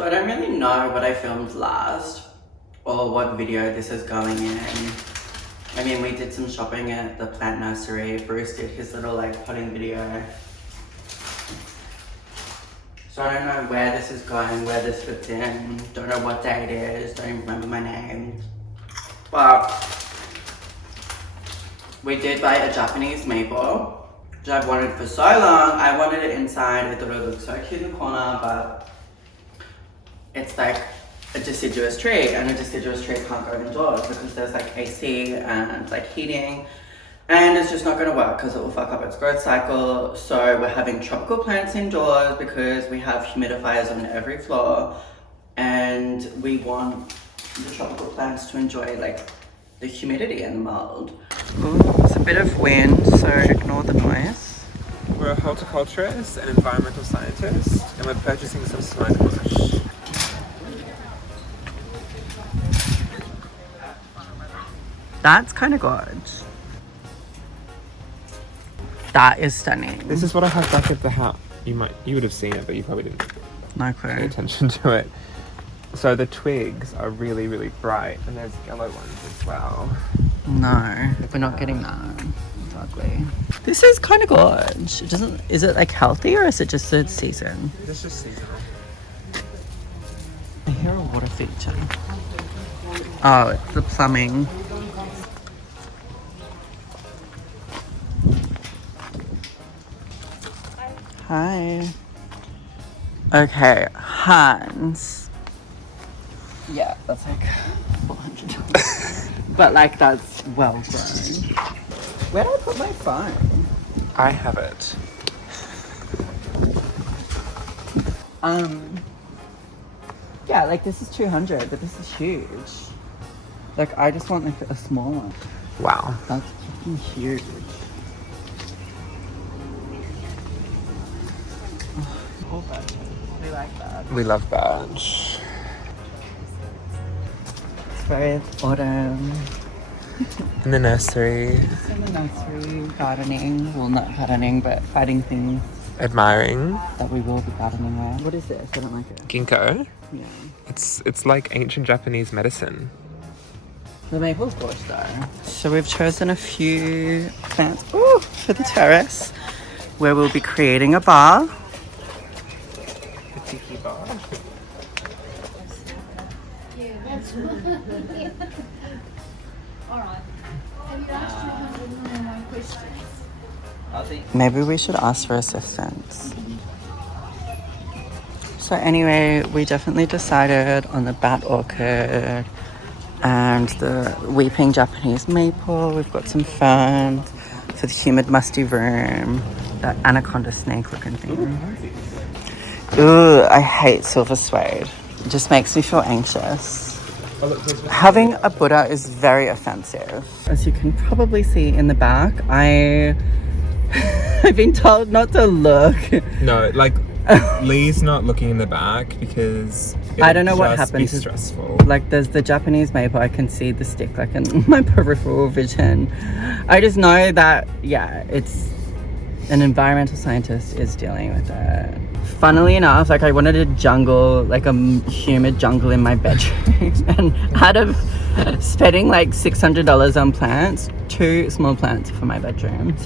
So I don't really know what I filmed last or what video this is going in. I mean, we did some shopping at the plant nursery. Bruce did his little like potting video. So I don't know where this is going, where this fits in. Don't know what day it is, don't even remember my name. But we did buy a Japanese maple, which I've wanted for so long. I wanted it inside. I thought it looked so cute in the corner, but it's like a deciduous tree, and a deciduous tree can't go indoors because there's like AC and like heating, and it's just not going to work because it will fuck up its growth cycle. So we're having tropical plants indoors because we have humidifiers on every floor, and we want the tropical plants to enjoy like the humidity and the mold. Ooh, it's a bit of wind, so ignore the noise. We're a horticulturist and environmental scientist, and we're purchasing some smoke bush. That's kind of good. That is stunning. This is what I have back at the house. You would have seen it, but you probably didn't No pay clue. attention to it. So the twigs are really, really bright, and there's yellow ones as well. No, we're not getting that. It's ugly. This is kind of good. It doesn't. Is it like healthy or is it just the season? It's just seasonal. I hear a water feature. Oh, it's the plumbing. Hi. Okay, Hans. Yeah, that's like 400. But like that's well grown. Where do I put my phone? I have it. Yeah, like this is 200, but this is huge. Like I just want like a small one. Wow. That's fucking huge. Oh, we like that. We love badge. It's very autumn. In the nursery. It's in the nursery, gardening. Well, not gardening, but fighting things Admiring. that we will be gardening with. What is this? I don't like it. Ginkgo. Yeah. It's like ancient Japanese medicine. The maple's gorgeous though. So we've chosen a few plants for the terrace where we'll be creating a bar. The tiki bar. Alright. Have you asked 201 questions? Maybe we should ask for assistance. So anyway, we definitely decided on the bat orchid and the weeping Japanese maple. We've got some ferns for the humid musty room. That anaconda snake looking thing. Ooh, I hate silver suede. It just makes me feel anxious. Having a Buddha is very offensive. As you can probably see in the back, I've been told not to look. No, like Lee's not looking in the back because I don't know what just happens. be stressful. Like there's the Japanese maple, I can see the stick like in my peripheral vision. I just know that, yeah, it's an environmental scientist is dealing with it. Funnily enough, like I wanted a jungle, like a humid jungle in my bedroom, and out of spending like $600 on plants, 2 small plants for my bedroom.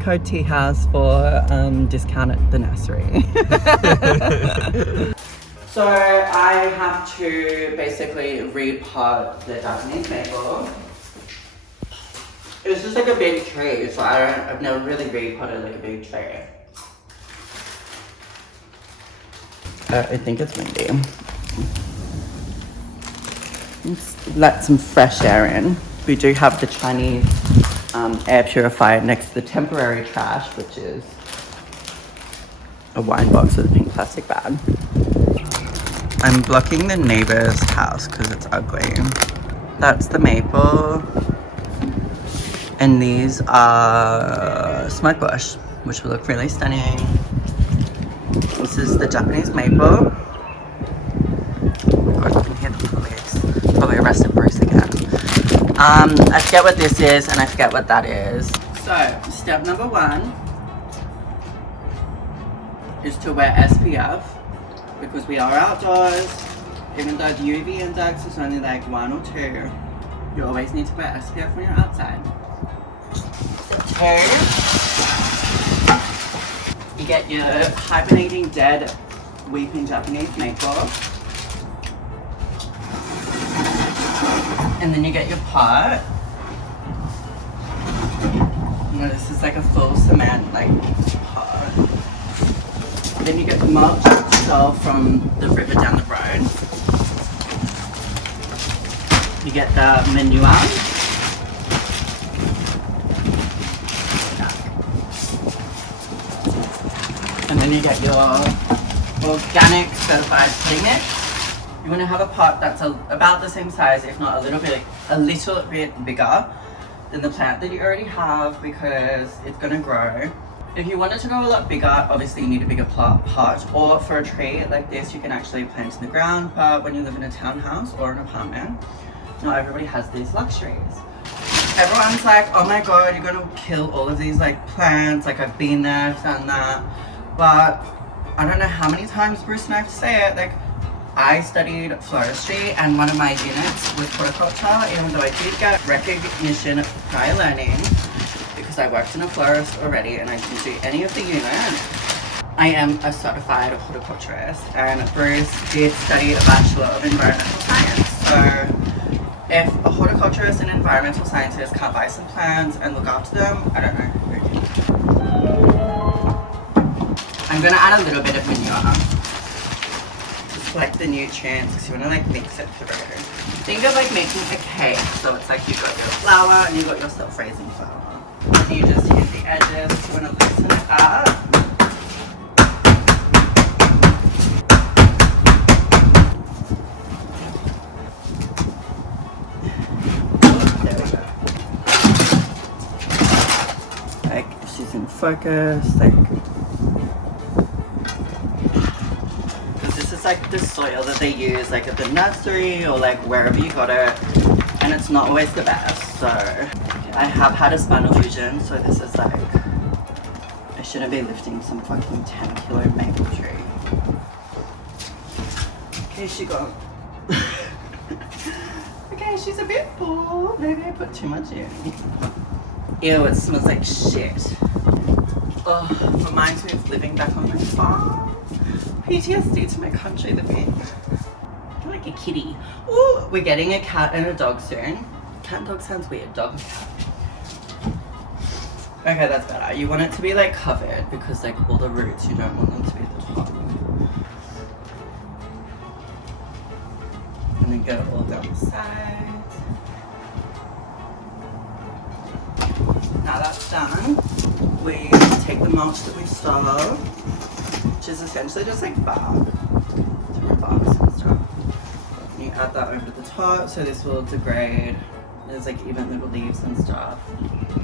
Code Tea House for discount at the nursery. So I have to basically repot the Japanese maple. It's just like a big tree, so I've never really repotted like a big tree. I think it's windy. Let's let some fresh air in. We do have the Chinese air purifier next to the temporary trash, which is a wine box with a pink plastic bag. I'm blocking the neighbor's house because it's ugly. That's the maple. And these are smoke bush, which will look really stunning. This is the Japanese maple. God, you can hear the police. Probably arrested Bruce again. I forget what this is and I forget what that is. So, step number 1 is to wear SPF. because we are outdoors. Even though the UV index is only like 1 or 2, you always need to wear SPF when you're outside. So, you get your hibernating dead weeping Japanese maple. And then you get your pot. No, this is like a full cement like pot. Then you get the mulch itself from the river down the road. You get the manure. And then you get your organic certified clay mix. You want to have a pot that's about the same size, if not a little bit bigger than the plant that you already have, because it's going to grow. If you want it to grow a lot bigger, obviously you need a bigger pot, or for a tree like this you can actually plant in the ground. But when you live in a townhouse or an apartment, not everybody has these luxuries. Everyone's like, oh my god, you're going to kill all of these like plants, like I've been there, done that. But I don't know how many times Bruce and I have to say it, like I studied floristry and one of my units was horticulture, even though I did get recognition prior learning because I worked in a florist already and I didn't do any of the units. I am a certified horticulturist, and Bruce did study a Bachelor of Environmental Science. So if a horticulturist and environmental scientist can't buy some plants and look after them, I don't know who can. I'm gonna add a little bit of manure. Like the nutrients, because you want to like mix it through. Think of like making a cake, so it's like you got your flour and you got your self-raising flour. And you just hit the edges if you want to loosen it up. There we go. Like if she's in focus, like. Like the soil that they use like at the nursery or like wherever you got it, and it's not always the best. So I have had a spinal fusion, so this is like I shouldn't be lifting some fucking 10-kilo maple tree. Okay, she got okay, she's a bit full. Maybe I put too much in. Ew, it smells like shit. Oh, reminds me of living back on my farm. PTSD to my country, the beach. I'm like a kitty. Ooh, we're getting a cat and a dog soon. Cat and dog sounds weird. Dog and cat. Okay, that's better. You want it to be like covered because like all the roots, you don't want them to be at the top. And then get it all down the sides. Now that's done, we take the mulch that we stole, which is essentially just like bark, different barks and stuff. And you add that over the top, so this will degrade. There's like even little leaves and stuff.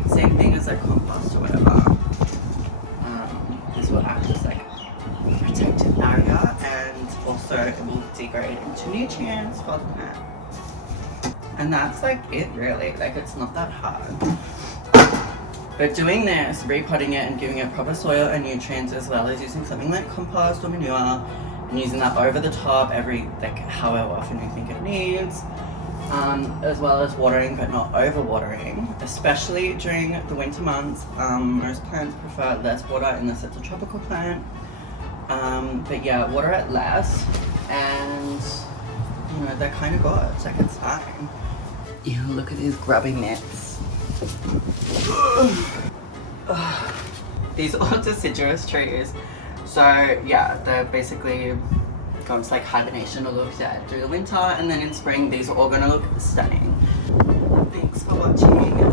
Same thing as like compost or whatever. This will act as like a protective barrier, and also it will degrade into nutrients for the plant. And that's like it really, like it's not that hard. But doing this, repotting it and giving it proper soil and nutrients, as well as using something like compost or manure and using that over the top every, like however often you think it needs, as well as watering but not over watering, especially during the winter months. Most plants prefer less water unless it's a tropical plant, but yeah, water it less, and you know, they're kind of good, it's like it's fine. Ew, look at these grubby mitts. These are deciduous trees, so yeah, they're basically going to like hibernation or look dead through the winter, and then in spring these are all going to look stunning. Thanks for watching.